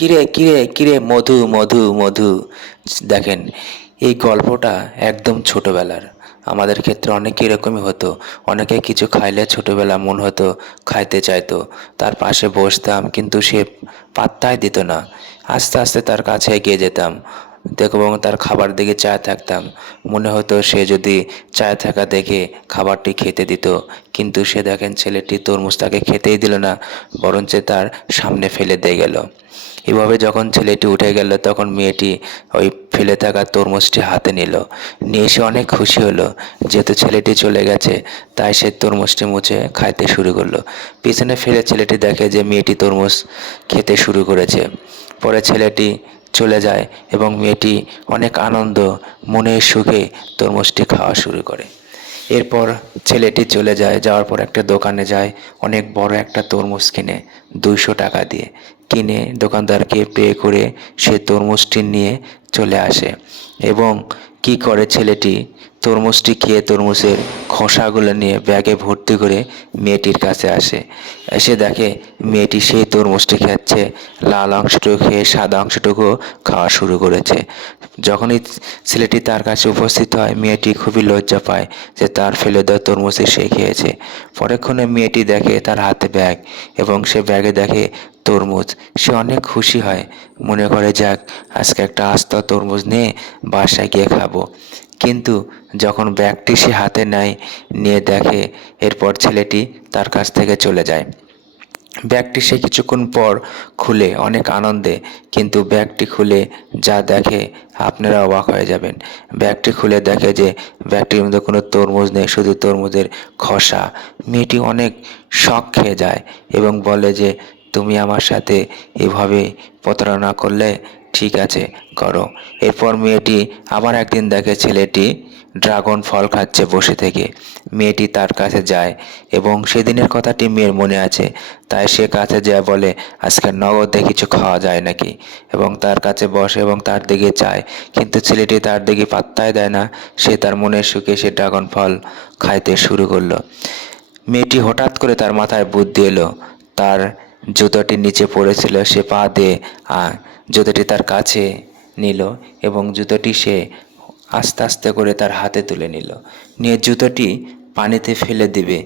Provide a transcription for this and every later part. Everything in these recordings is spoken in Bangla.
কিরে কিরে কিরে, মধু মধু মধু। দেখেন, এই গল্পটা একদম ছোটবেলার। আমাদের ক্ষেত্রে অনেক এরকমই হতো। অনেকে কিছু খাইলে ছোটবেলা মন হতো, খাইতে চাইতো। তার পাশে বসতাম, কিন্তু সে পাত্তাই দিত না। আস্তে আস্তে তার কাছে এগিয়ে যেতাম। দেখব এবং তার খাবার দিকে চায় থাকতাম। মনে হতো সে যদি চায় থাকা দেখে খাবারটি খেতে দিত, কিন্তু সে দেখেন ছেলেটি তরমুজ তাকে খেতেই দিল না, বরঞ্চ তার সামনে ফেলে দিয়ে গেল। এভাবে যখন ছেলেটি উঠে গেল, তখন মেয়েটি ওই ফেলে থাকা তরমুজটি হাতে নিল। নিয়ে সে অনেক খুশি হলো, যেহেতু ছেলেটি চলে গেছে, তাই সে তরমুজটি মুছে খাইতে শুরু করল। পিছনে ফেলে ছেলেটি দেখে যে মেয়েটি তরমুজ খেতে শুরু করেছে। পরে ছেলেটি চলে যায় এবং মেয়েটি অনেক আনন্দ মনের সুখে তরমুজটি খাওয়া শুরু করে। এরপর ছেলেটি চলে যায়, যাওয়ার পর একটা দোকানে যায়, অনেক বড় একটা তরমুজ কিনে দুইশো টাকা দিয়ে। কিনে দোকানদারকে পে করে সে তরমুজটি নিয়ে চলে আসে। এবং কি করে ছেলেটি? তরমুজটি খেয়ে তরমুজের খোসাগুলো নিয়ে ব্যাগে ভর্তি করে মেয়েটির কাছে আসে। এসে দেখে মেয়েটি সেই তরমুজটি খাচ্ছে, লাল অংশটুকু খেয়ে সাদা অংশটুকু খাওয়া শুরু করেছে। যখনই ছেলেটি তার কাছে উপস্থিত হয়, মেয়েটি খুবই লজ্জা পায় যে তার ফেলে দেওয়া তরমুজে সে খেয়েছে। পরেক্ষণে মেয়েটি দেখে তার হাতে ব্যাগ এবং সে ব্যাগে দেখে তরমুজ। সে অনেক খুশি হয়। মনে করে, যাক, আজকে একটা আস্ত তরমুজ নিয়ে বাসায় গিয়ে খাব। কিন্তু যখন ব্যাগটি সে হাতে নেয়, নিয়ে দেখে, এরপর ছেলেটি তার কাছ থেকে চলে যায়। ব্যাগটি সে কিছুক্ষণ পর খুলে, অনেক আনন্দে, কিন্তু ব্যাগটি খুলে যা দেখে আপনারা অবাক হয়ে যাবেন। ব্যাগটি খুলে দেখে যে ব্যাগটির মধ্যে কোনো তরমুজ নেই, শুধু তরমুজের খোসা। মেয়েটি অনেক শখ খেয়ে যায় এবং বলে যে তুমি আমার সাথে এভাবে প্রতারণা করলে ঠিক আছে, করো। এরপর মেয়েটি আবার একদিন দেখে ছেলেটি ড্রাগন ফল খাচ্ছে বসে থেকে। মেয়েটি তার কাছে যায় এবং সেদিনের কথাটি মেয়ের মনে আছে, তাই সে কাছে যায় বলে, আজকে নগদে কিছু খাওয়া যায় নাকি? এবং তার কাছে বসে এবং তার দিকে চায়। কিন্তু ছেলেটি তার দিকে পাত্তাই দেয় না, সে তার মনের সুখে সে ড্রাগন ফল খাইতে শুরু করল। মেয়েটি হঠাৎ করে তার মাথায় বুদ্ধি এলো, তার জুতোটি নিচে পড়েছিল সে পা দিয়ে, আর জুতোটি তার কাছে নিল এবং জুতোটি সে আস্তে আস্তে করে তার হাতে তুলে নিল। নিয়ে জুতোটি পানিতে ফেলে দিবে।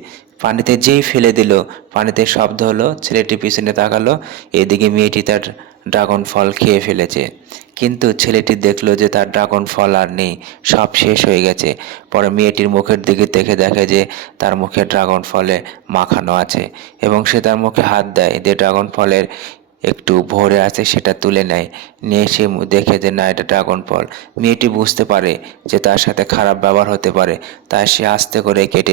পানিতে যেই ফেলে দিল, পানিতে শব্দ হলো, ছেলেটি পিছনে তাকালো, এদিকে মেয়েটি তার ড্রাগন ফল খেয়ে ফেলেছে। কিন্তু ছেলেটি দেখল যে তার ড্রাগন ফল আর নেই, সব শেষ হয়ে গেছে। পরে মেয়েটির মুখের দিকে দেখে দেখে যে তার মুখে ড্রাগন ফলে মাখানো আছে এবং সে তার মুখে হাত দেয়। যে ড্রাগন ফলের একটু ভরে আছে সেটা তুলে নেয়। নিয়ে সে দেখে যে না, এটা ড্রাগন ফল। মেয়েটি বুঝতে পারে যে তার সাথে খারাপ ব্যবহার হতে পারে, তাই সে আস্তে করে কেটে